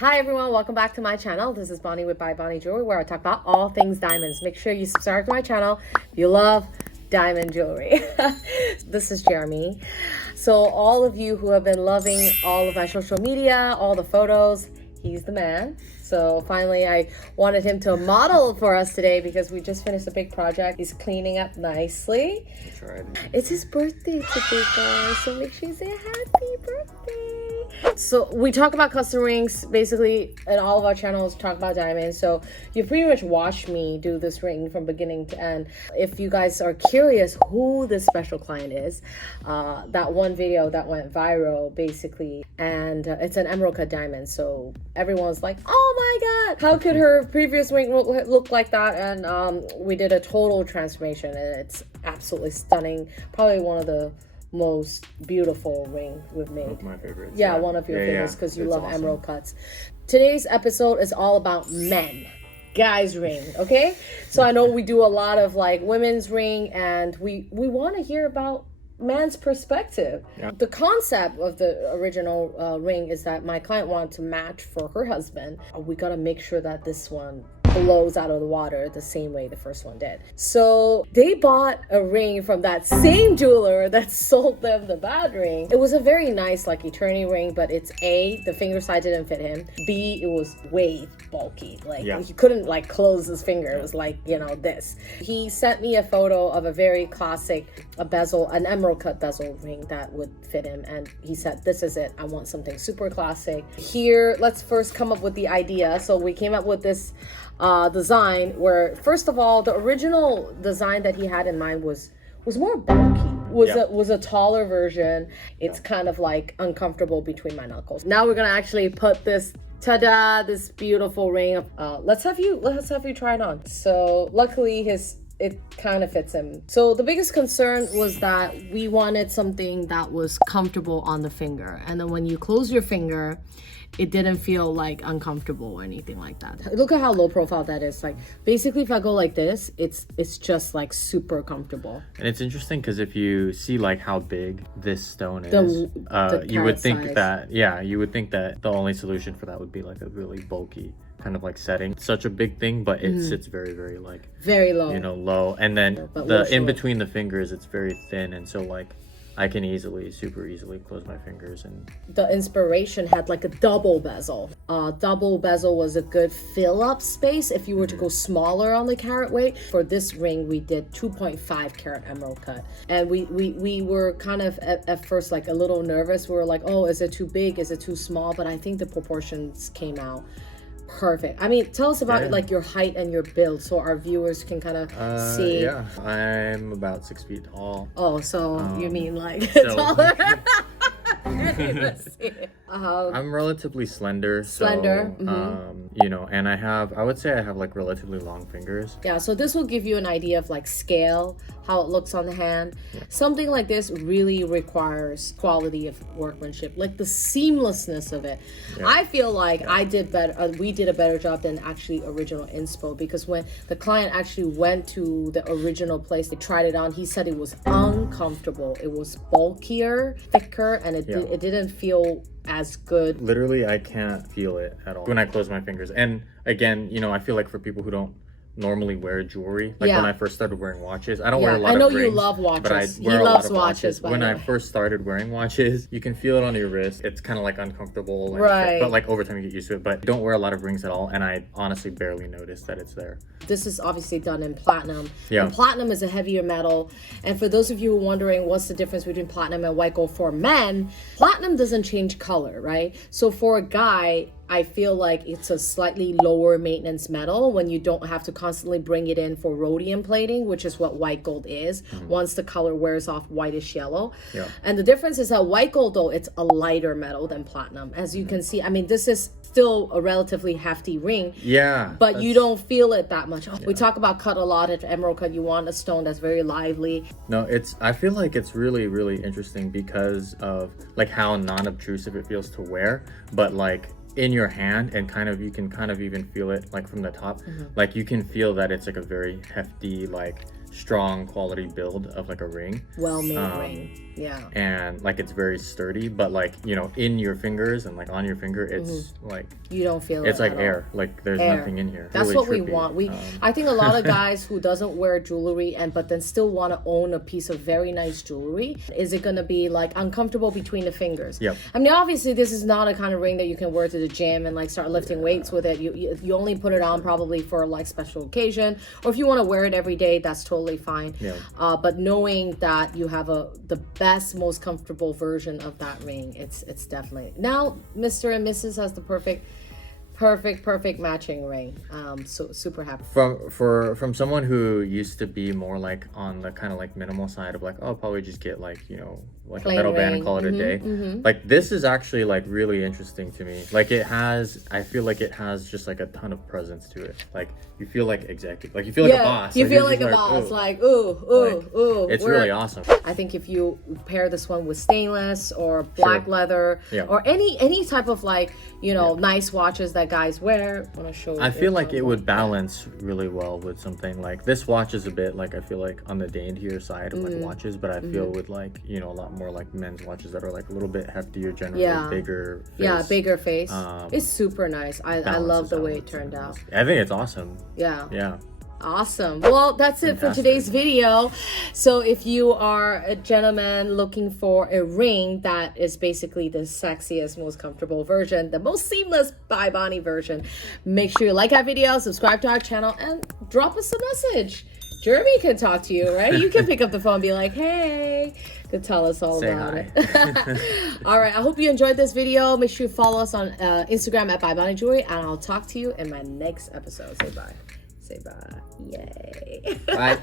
Hi everyone, welcome back to my channel. This is Bonnie with bybonniejewelry, where I talk about all things diamonds. Make sure you subscribe to my channel if you love diamond jewelry. This is Jeremy. So all of you who have been loving all of my social media, all the photos, he's the man. So finally I wanted him to model for us today because we just finished a big project. He's cleaning up nicely. That's right. It's his birthday today, guys, so make sure you say happy birthday. So we talk about custom rings basically in all of our channels, talk about diamonds. So you pretty much watched me do this ring from beginning to end. If you guys are curious who this special client is, that one video that went viral basically, and it's an emerald cut diamond. So everyone's like, oh my god, how could her previous ring look like that? And we did a total transformation, and it's absolutely stunning. Probably one of the most beautiful ring we've made. One of my favorites. Yeah, one of your favorites because you love awesome. emerald cuts. Today's episode is all about men. Guys ring, okay? So I know we do a lot of like women's ring, and we want to hear about man's perspective. Yeah. The concept of the original ring is that my client wanted to match for her husband. We got to make sure that this one blows out of the water the same way the first one did. So they bought a ring from that same jeweler that sold them the bad ring. It was a very nice like eternity ring, but it's A, the finger size didn't fit him. B, it was way bulky. Like he couldn't like close his finger. It was like, you know, this. He sent me a photo of a very classic bezel, an emerald cut bezel ring that would fit him, and he said, this is it. I want something super classic. Here, let's first come up with the idea. So we came up with this design where, first of all, the original design that he had in mind was more bulky, was a taller version. It's kind of like uncomfortable between my knuckles. Now we're gonna actually put this, ta-da, this beautiful ring. Let's have you try it on. So luckily it kind of fits him. So the biggest concern was that we wanted something that was comfortable on the finger, and then when you close your finger, it didn't feel like uncomfortable or anything like that. Look at how low profile that is. Like basically if I go like this, it's just like super comfortable. And it's interesting because if you see like how big this stone is, you would think size. you would think that the only solution for that would be like a really bulky kind of like setting. Such a big thing, but it sits very, very like very low, you know, low. And then the in between the fingers, it's very thin, and so like I can super easily close my fingers. And the inspiration had like a double bezel. Double bezel was a good fill up space if you were to go smaller on the carat weight. For this ring, we did 2.5 carat emerald cut. And we were kind of at first like a little nervous. We were like, oh, is it too big? Is it too small? But I think the proportions came out perfect. I mean, tell us about like your height and your build so our viewers can kind of see. Yeah, I'm about 6 feet tall. Oh, so you mean like taller? I'm relatively slender. Slender. So, you know, and I would say I have like relatively long fingers. Yeah, so this will give you an idea of like scale, how it looks on the hand. Something like this really requires quality of workmanship, like the seamlessness of it. I feel like we did a better job than actually original inspo, because when the client actually went to the original place, they tried it on, he said it was uncomfortable. It was bulkier, thicker, and it didn't feel as good. Literally, I can't feel it at all when I close my fingers. And again, you know, I feel like for people who don't normally wear jewelry, like when I first started wearing watches, I don't wear a lot of rings. I know you love watches. But he loves watches. When I first started wearing watches, you can feel it on your wrist. It's kind of like uncomfortable, right? But like over time you get used to it. But I don't wear a lot of rings at all, and I honestly barely notice that it's there. This is obviously done in platinum. And platinum is a heavier metal. And for those of you who are wondering what's the difference between platinum and white gold for men, platinum doesn't change color, right? So for a guy, I feel like it's a slightly lower maintenance metal when you don't have to constantly bring it in for rhodium plating, which is what white gold is. Once the color wears off, whitish yellow. And the difference is that white gold, though, it's a lighter metal than platinum. As you can see, I mean, this is still a relatively hefty ring. But you don't feel it that much. We talk about cut a lot at emerald cut. You want a stone that's very lively. No, I feel like it's really, really interesting because of like how non-obtrusive it feels to wear, but like in your hand, and you can kind of even feel it like from the top. Like you can feel that it's like a very hefty, like strong quality build of like a ring. Well-made ring. Yeah. And like it's very sturdy, but like, you know, in your fingers and like on your finger, it's like you don't feel it's it like at air. all. Like there's nothing in here. That's really what trippy. we want. I think a lot of guys who doesn't wear jewelry but then still want to own a piece of very nice jewelry, is it going to be like uncomfortable between the fingers? Yep. I mean, obviously this is not a kind of ring that you can wear to the gym and like start lifting weights with it. You only put it on probably for like special occasion, or if you want to wear it every day, that's totally fine. Yeah. But knowing that you have the best, most comfortable version of that ring, it's definitely, now Mr. and Mrs. has the perfect matching ring. So super happy. From someone who used to be more like on the kind of like minimal side of like, oh, I'll probably just get like, you know, like plain a metal band ring. and call it a day. Like this is actually like really interesting to me. Like I feel like it has just like a ton of presence to it. Like you feel like executive, like you feel like a boss. You like, feel like a boss, like ooh. It's really awesome. I think if you pair this one with stainless or black leather or any type of like, you know, nice watches that guys wear. I want to show. I feel like it would balance really well with something like this watch is a bit like, I feel like on the daintier side of like watches, but I feel with like, you know, a lot more like men's watches that are like a little bit heftier, generally bigger face. Yeah, bigger face. It's super nice. I love the way it turned out. I think it's awesome. Yeah. Awesome. Well, that's it for today's video. So if you are a gentleman looking for a ring that is basically the sexiest, most comfortable version, the most seamless By Bonnie version, make sure you like our video, subscribe to our channel, and drop us a message. Jeremy can talk to you, right? You can pick up the phone and be like, hey, to tell us all about it. All right, I hope you enjoyed this video. Make sure you follow us on Instagram at bybonniejewelry, and I'll talk to you in my next episode. Say bye. Say bye. Yay. Bye.